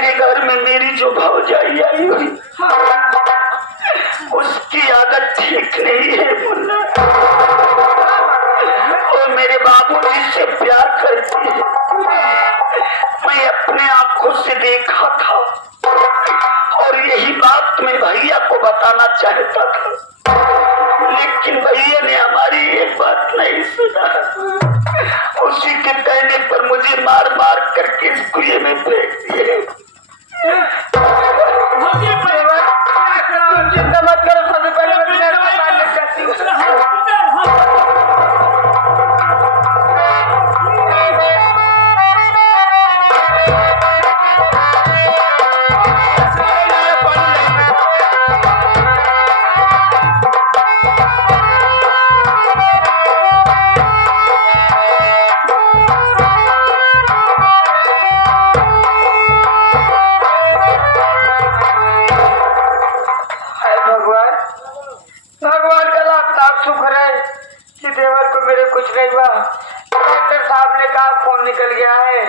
मेरे घर में मेरी जो भौजाई आई हुई उसकी आदत ठीक नहीं है मुन्ना। वो मेरे बाबूजी से प्यार करती है, मैं अपने आंखों से देखा था और यही बात मैं भैया को बताना चाहता था, लेकिन भैया ने हमारी एक बात नहीं सुना। उसी के कहने पर मुझे मार मार करके इस कुएं में फेंक दिए। चिंता मत करो, सबसे पहले भगवान का लाख शुक्र है कि देवर को मेरे कुछ नहीं हुआ। डॉक्टर साहब ने कहा खून निकल गया है,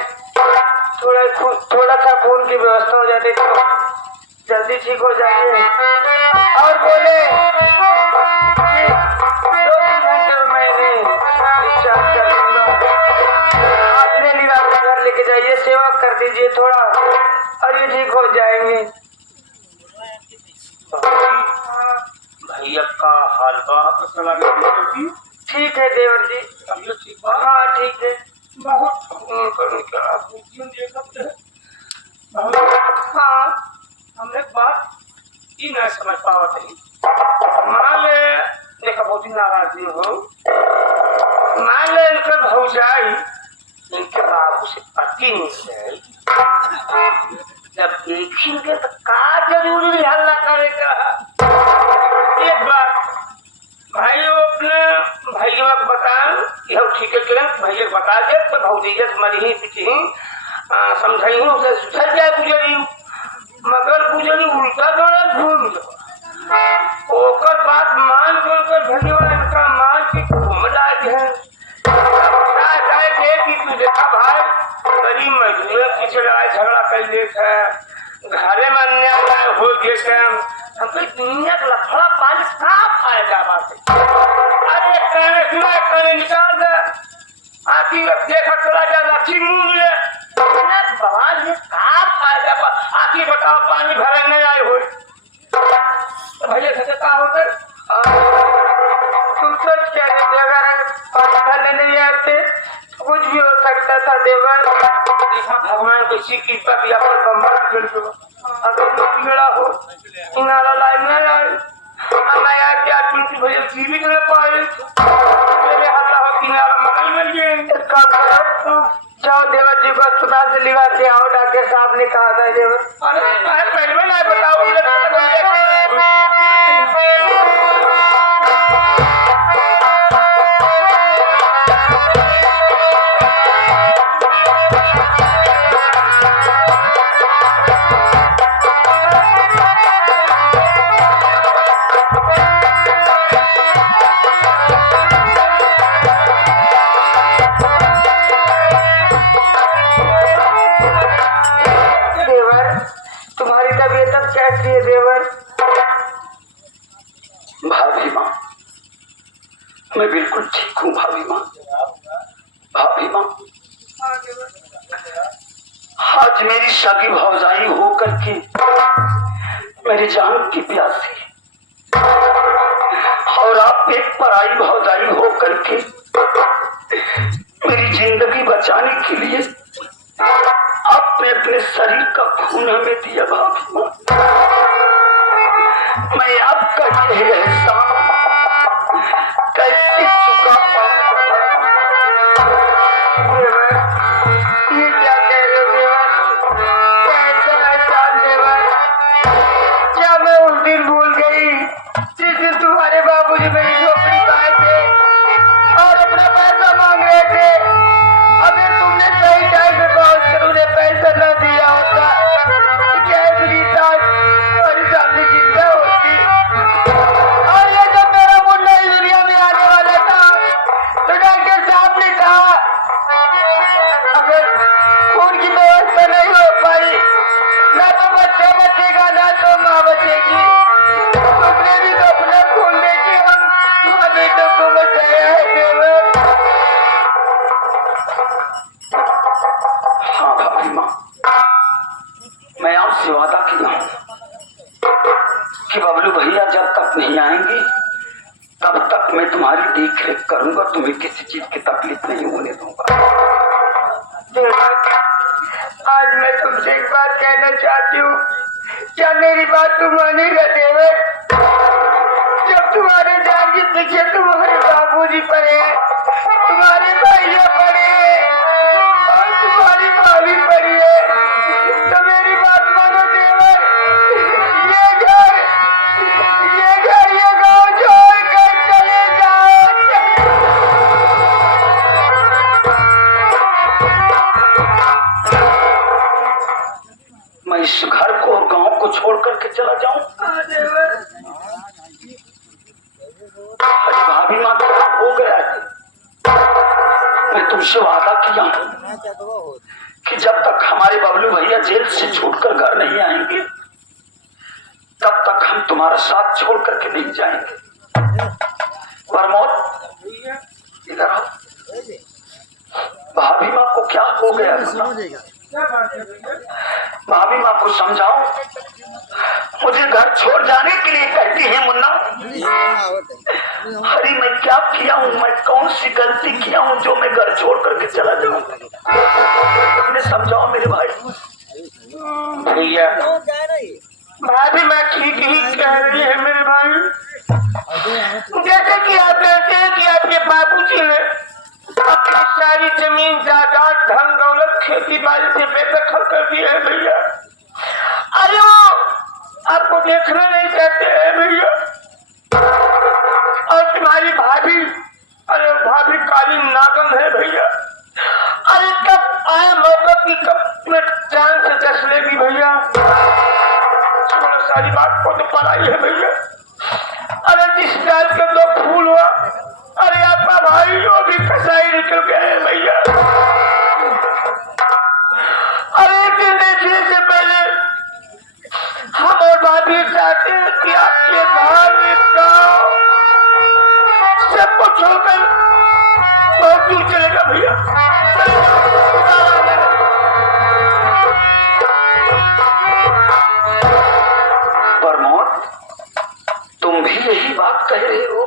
थोड़ा सा खून की व्यवस्था हो जाती तो जल्दी ठीक हो जाएंगे। और बोले कि 2-3 घंटे में मैंने डिस्चार्ज कर दूंगा। आपने निराश घर लेके जाइए, सेवा कर दीजिए थोड़ा और ये ठीक हो जाएंगे। भैया का हाल ठीक है देवर जी, हाँ ठीक है। बहुत हाँ हमने बात ही नहीं समझ पावत है। मान ले देखा बहुत ही नाराजगी हो, मान ले इनके भौजाई इनके बाबू से पति नहीं जब देखेंगे तो का जरूरी हल्ला करेगा। एक बार भाइयों अपने भैया को बता यह ठीक है कि भैया को बता दे तो भौजीया मरी पिटी समझाई उसे सुधर जाए गुजरी, मगर गुजरी उल्टा दौड़ा घूम ओकर बात मान कर भैया इनका मान के घूम लाए हैं। कि तू देखा भाई गरीब मजदूर पीछे लड़ाई झगड़ा कर देते घरे में अन्याय हो देते हमको दुनिया का लफड़ा पानी साफ फायदा बात है। अरे कहने सुना कहने निकाल दे आखिर देखा चला जा लाठी मुंह ले भगवान ये साफ फायदा आखिर बताओ पानी भरे नहीं आए हो तो भैया से क्या होता तुम सोच क्या देते, अगर पानी भरने नहीं आते कुछ भी हो सकता था देवर। भगवान को इसी कृपा की अपन बम्बर कर दो अगर बिगड़ा हो किनारा लाई न लाई मैं क्या तुमकी भैया जीवित न पाए मेरे हल्ला हो किनारा मकल मिल गए। काम करो, जाओ देवर जी को अस्पताल से लिवा के आओ, डॉक्टर साहब ने कहा था देवर। अरे पहले ना बताओ कैसी है देवर? भाभी माँ मैं बिल्कुल ठीक हूँ भाभी माँ। भाभी माँ आज मेरी सगी भौजाई होकर के मेरी जान की प्यासी और आप एक पराई भौजाई होकर के मेरी जिंदगी बचाने के लिए आपने अपने शरीर का खून हमें दिया। भाभी माँ मैं आपका यह एहसान कैसे चुका पाऊंगा? ये क्या कह रहे हो देवर? कैसा एहसान देवर? क्या मैं उस दिन भूल गई जिस दिन तुम्हारे बाबूजी मेरी झोपड़ी पाए थे और अपना पैसा मांग रहे थे? अगर तुमने सही टाइम में पहुंच कर उन्हें पैसा न दिया होता तो क्या सुनीता हमारे सामने जिंदा होती? और ये जब मेरा मुन्ना इस दुनिया में आने वाला था मैं आपसे वादा किया हूं कि बबलू भैया जब तक नहीं आएंगे तब तक मैं तुम्हारी देख रेख करूंगा, तुम्हें किसी चीज की तकलीफ नहीं होने दूंगा। आज मैं तुमसे एक बात कहना चाहती हूँ, क्या मेरी बात तुम मानेगा देवर? जब तुम्हारे जान के पीछे तुम्हारे बाबूजी पड़े, तुम्हारे भैया पड़े और तुम्हारी भाभी पड़ी है, तो मेरी बात मानो देवर। ये गाँव छोड़ कर चले जाओ। मैं इस घर को और गांव को छोड़ करके चला जाऊं? भाभी माँ क्या हो गया है? मैं तुमसे वादा किया हूं कि जब तक हमारे बबलू भैया जेल से छूटकर घर नहीं आएंगे तब तक हम तुम्हारा साथ छोड़ करके नहीं जाएंगे। प्रमोद इधर आओ। भाभी माँ को क्या हो गया? भाभी माँ को समझाओ, मुझे घर छोड़ जाने के लिए कहती है मुन्ना। अरे मैं क्या किया हूँ, मैं कौन सी गलती किया हूँ जो मैं घर छोड़ करके चला जाऊँ? तुमने समझाओ मेरे भाई। भैया भाभी मैं ठीक ही कह रही है मेरे भाई। जैसे कि आप कहते हैं कि आपके बाबूजी ने अपनी सारी जमीन जायदाद धन दौलत खेती बाड़ी से बेदखल कर दी है भैया। अरे आपको देखना नहीं चाहते हैं भैया। और तुम्हारी भाभी, अरे भाभी काली नागन है भैया। अरे कब आए मौका की कब में जान से दस लेगी भैया। सारी बात को तो पढ़ाई है भैया। अरे जिस डाल के दो फूल हुआ, अरे आपका भाई वो भी कसाई निकल गए भैया। अरे दिन देखने से पहले हम और भाभी चाहते हैं कि आपके धार्मिक गाँव सबको छोड़कर बहुत दूर चलेगा भैया। तुम भी यही बात कह रहे हो?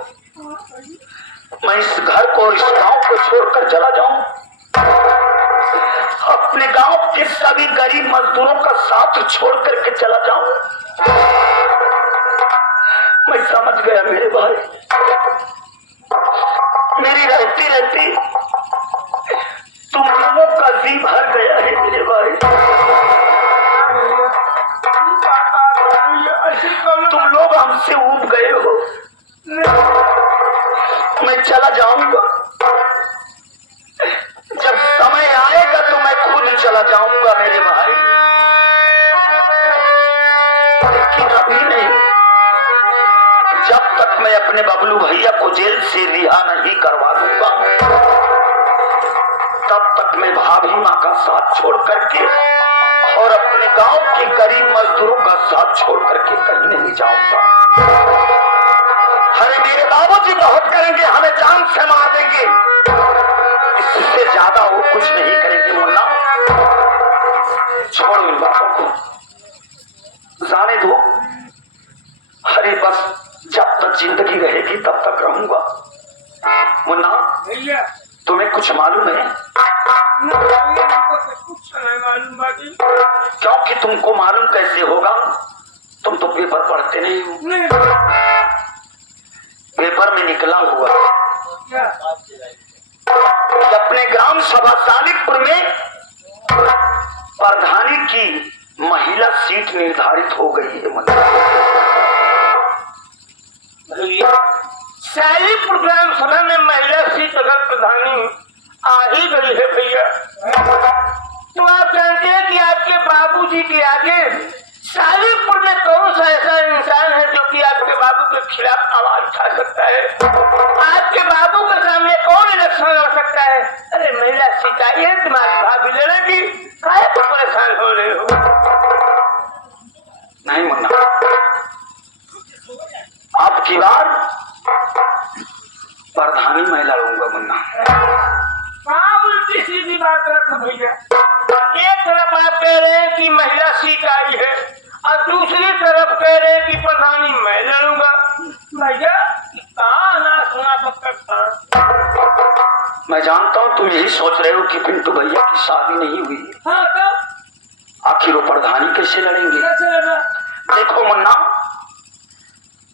मैं इस घर को और इस गांव को छोड़कर चला जाऊं, अपने गांव के सभी गरीब मजदूरों का साथ छोड़ करके चला जाऊं? मैं समझ गया मेरे भाई, मेरी रहती रहती तुम लोगों का जी भर गया है मेरे भाई। तुम लोग हमसे ऊब गए हो। मैं चला जाऊंगा, जब समय आएगा तो मैं खुद चला जाऊंगा मेरे भाई, लेकिन अभी नहीं। जब तक मैं अपने बबलू भैया को जेल से रिहा नहीं करवा दूंगा तब तक मैं भाभी माँ का साथ छोड़ करके और अपने गांव के गरीब मजदूरों का साथ छोड़ करके कहीं नहीं जाऊंगा। अरे मेरे बाबूजी बहुत करेंगे, हमें जान से मार देंगे, इससे ज्यादा वो कुछ नहीं करेंगे मुन्ना। छोड़ो इन बातों को, जाने दो। अरे बस जब तक जिंदगी रहेगी तब तक रहूंगा। मुन्ना भैया तुम्हें कुछ मालूम है? कुछ नहीं मालूम बाकी। क्योंकि तुमको मालूम कैसे होगा, तुम तो पेपर पढ़ते नहीं हो। पेपर में निकला हुआ कि अपने ग्राम सभा सानिकपुर में प्रधानी की महिला सीट निर्धारित हो गई है। सानिकपुर ग्राम सभा में महिला सीट अगर प्रधानी आ ही गई है भैया, तो आप जानते हैं कि आपके बाबूजी के आगे सानिकपुर में कौन सा ऐसा इंसान है जो कि आपके बाबू के खिलाफ आवाज उठा सकता है? आपके बाबू के सामने कौन इलेक्शन लड़ सकता है? अरे महिला सीट आई है, तुम्हारी भाभी लड़ेगी, काहे तो परेशान हो रहे हो? नहीं मुन्ना, अब की बार प्रधानी मैं लड़ूंगा मुन्ना। उल्टी सीधी बात रख भैया। एक तरफ वाला कह रहे हैं कि महिला सीट आई है और दूसरी तरफ कह रहे हैं कि प्रधानी मैं लड़ूंगा। भैया कहाँ ना सुना पक्का। मैं जानता हूँ तुम यही सोच रहे हो कि पिंटू भैया की शादी नहीं हुई है। हाँ तो आखिर वो प्रधानी कैसे लड़ेंगे? कैसे लड़ा? देखो मुन्ना,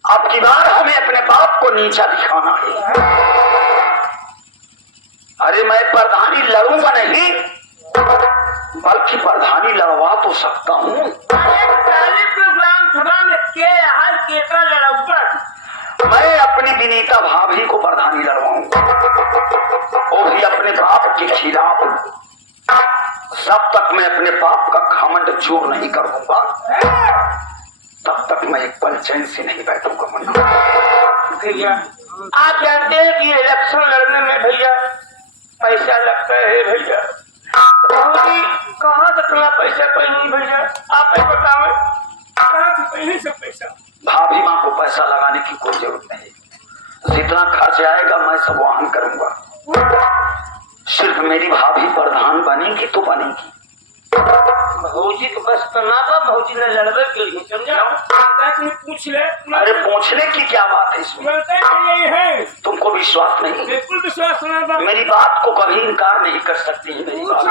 अब की बार हमें अपने बाप को नीचा दिखाना है। अरे मैं प्रधानी लड़ूंगा नहीं, बल्कि प्रधानी लड़वा तो सकता हूँ। प्रोग्राम सभा में के हाल केका लड़ाऊंगा। मैं अपनी विनीता भाभी को प्रधानी लड़वाऊंगा, वो भी अपने बाप के खिलाफ। जब तक मैं अपने बाप का घमंड चूर नहीं कर दूंगा, तब तक मैं एक पल चैन से नहीं बैठूंगा। मुन्ना भैया आप जानते हैं कि इलेक्शन लड़ने में भैया पैसा लगता है। भैया कहाँ से इतना पैसा कहीं भैया आप ही बताओ, कहाँ से कहीं से पैसा? भाभी माँ को पैसा लगाने की कोई जरूरत नहीं। जितना खर्च आएगा मैं सब वहन करूंगा। सिर्फ मेरी भाभी प्रधान बनेगी तो बनेगी। भौजी को बस करना था, भौजी ने लड़वे के लिए समझा। पूछ ले। अरे पूछने की क्या बात है इसमें? यही है। तुमको विश्वास नहीं? बिल्कुल विश्वास होना। मेरी बात को कभी इनकार नहीं कर सकती है मेरी बात।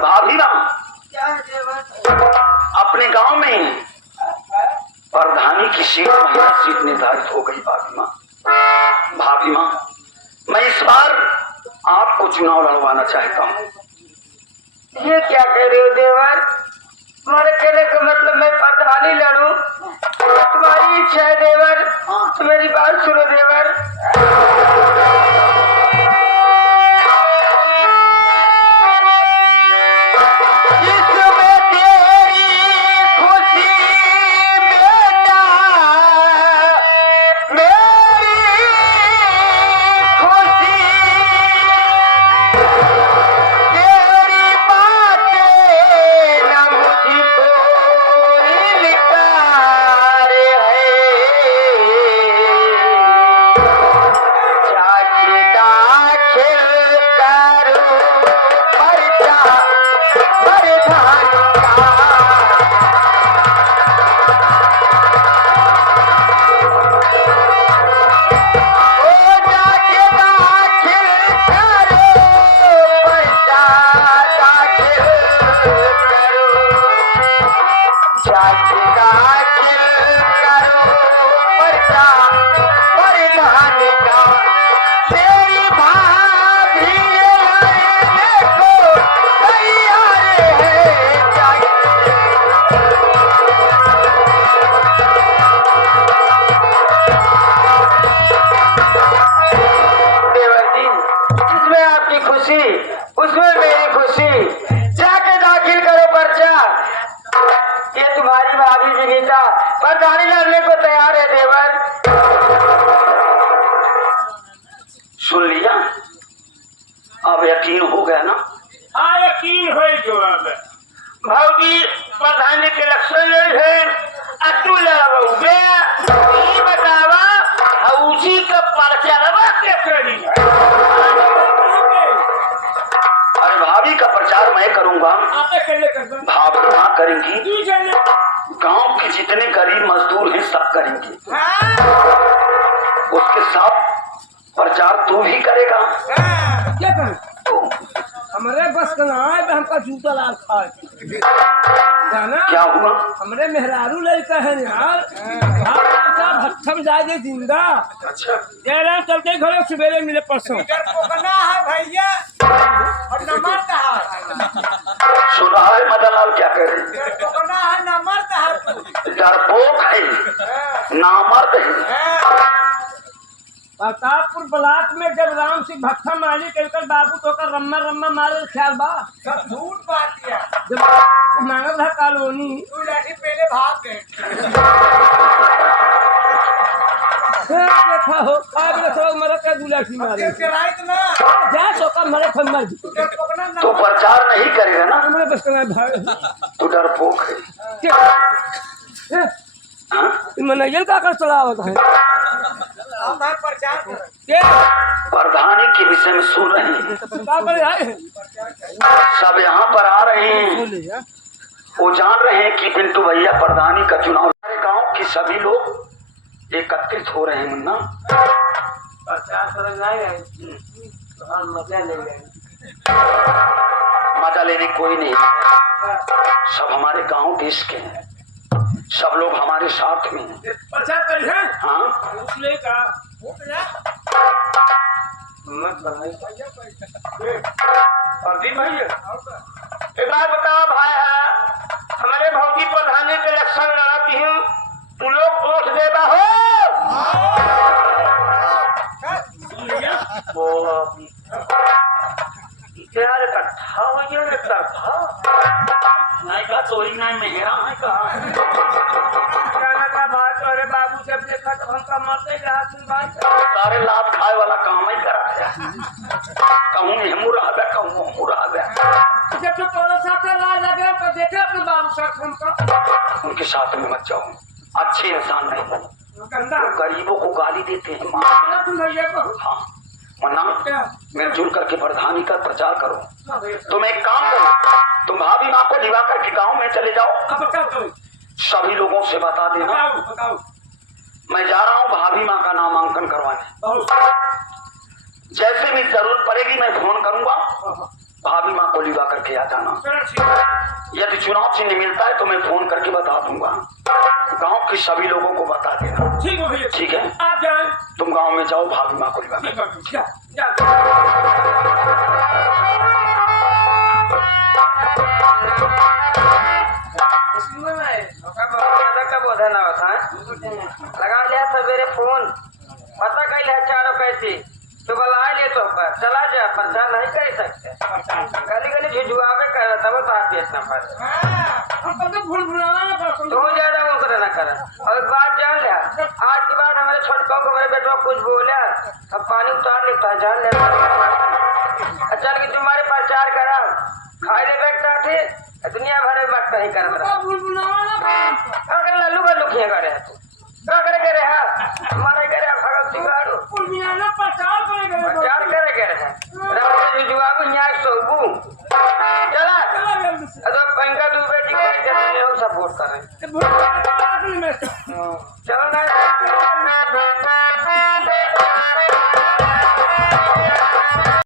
भाभी माँ अपने गांव में प्रधानी की सीट महिला सीट निर्धारित हो गई। भाभी माँ मैं इस बार आपको चुनाव लड़वाना चाहता हूँ। ये क्या कह रहे हो देवर? तुम्हारे कहने का मतलब मैं प्रधानी लड़ूं? तुम्हारी इच्छा है देवर, तो मेरी बात सुनो देवर। उसमें मेरी खुशी। जाके दाखिल करो पर्चा। ये तुम्हारी भाभी विनीता प्रधानी लड़ने को तैयार है देवर। सुन लिया? अब यकीन हो गया ना? हाँ यकीन हो जो। अब भाभी प्रधानी के इलेक्शन लड़ है, तू लड़ोगे। ये बतावा उसी का पर्चा लगा के करी। अरे भाभी का प्रचार मैं करूंगा, भाभी माँ करेंगी, गांव के जितने गरीब मजदूर हैं सब करेंगे। उसके साथ प्रचार तू भी करेगा। क्या कर? हमारे बस का ना है, हमका जूता लाल खा जाना। क्या हुआ? हमारे मेहरारू लड़का है यार, भट्ठम जाएंगे जिंदा। अच्छा जय राम चलते घर सवेरे मिले परसों। है भैया और नंबर सुन रहा है मदन लाल क्या कह रहे? है नंबर डरपोक है, नामर्द है। प्रतापपुर ब्लॉक में जब राम सिंह भट्टा मारी कहकर बाबू तो कर रम्मा रम्मा मारे ख्याल बा सब झूठ बात है। जब मांगल था कॉलोनी तू लाठी पहले भाग गए। देखा हो आज ना सब मर के गुलाटी मारे रात ना जा तो कर मरे फंदर तो प्रचार नहीं करेगा ना? मैं बस करना भाई तू डरपोक है। मनैयल का कर चला होता है। प्रधानी के विषय में सुन रहे हैं, सब यहाँ पर आ रहे हैं, वो जान रहे हैं कि पिंटू भैया प्रधानी का चुनाव, हमारे गांव के सभी लोग एकत्रित हो रहे हैं। मुन्ना मजा लेने कोई नहीं, सब हमारे गांव देश के हैं, सब लोग हमारे साथ में हैं। प्रचार कर है हाँ उसने कहा प्रदीप भैया एक बात बताओ भाई है, हमारे भौजी प्रधानी के इलेक्शन लड़ती हूँ, तुम लोग वोट देगा हो? यार इकट्ठा हो गया इकट्ठा नहीं का चोरी नहीं मेहरा नहीं कहा जाना का बात। अरे बाबू जब देखा तो हमका मरते बात सारे लाभ खाए वाला काम ही करा कहूँ हमू रह गया, कहूँ हमू रह गया। जब तो तोरे साथ ला लगे तो देखे अपने बाबू साथ हमका, उनके साथ में मत जाओ, अच्छे इंसान नहीं बनो, गंदा गरीबों को गाली देते हैं। माना तुम भैया को हाँ वरना क्या मिलजुल करके प्रधानी का प्रचार करो। हाँ भैया तुम एक काम करो, तुम भाभी माँ को दिवा करके गाँव में चले जाओ, अब क्या करूं? सभी लोगों से बता देना बताओ बताओ मैं जा रहा हूँ भाभी माँ का नामांकन करवाने। बहुत जैसे भी जरूरत पड़ेगी मैं फोन करूंगा, भाभी माँ को लिवा करके आ जाना। चलो ठीक है। यदि चुनाव चिन्ह मिलता है तो मैं फोन करके बता दूंगा, गांव के सभी लोगों को बता देना। ठीक है भैया ठीक है, आप जाए तुम गांव में जाओ, भाभी माँ को लिवा ठीक कर। है जा जा लगा लिया सवेरे फोन, पता कही है चारों कैसी तो बुला ले तो पर चला जा, प्रचार नहीं कर सकते, गली गली झुझुआवे कर रहा था, वो तो आप इतना पर तो ज्यादा वो करे ना करे। और एक बात जान लिया, आज की बात हमारे छोटकों को मेरे बेटवा कुछ बोला, अब पानी उतार लेता जान ले। चल कि तुम्हारे प्रचार करा खाए ले बैठता थे, दुनिया भर में बात नहीं कर रहा। अगर लल्लू का लुकिया करे तू क्या करे करे है हमारे करे भगत सिंगाड़ू प्रचार करे करे है रात जुआबू न्याय सोबू चला तो पंका दुबे जी के सपोर्ट कर रहे चलो ना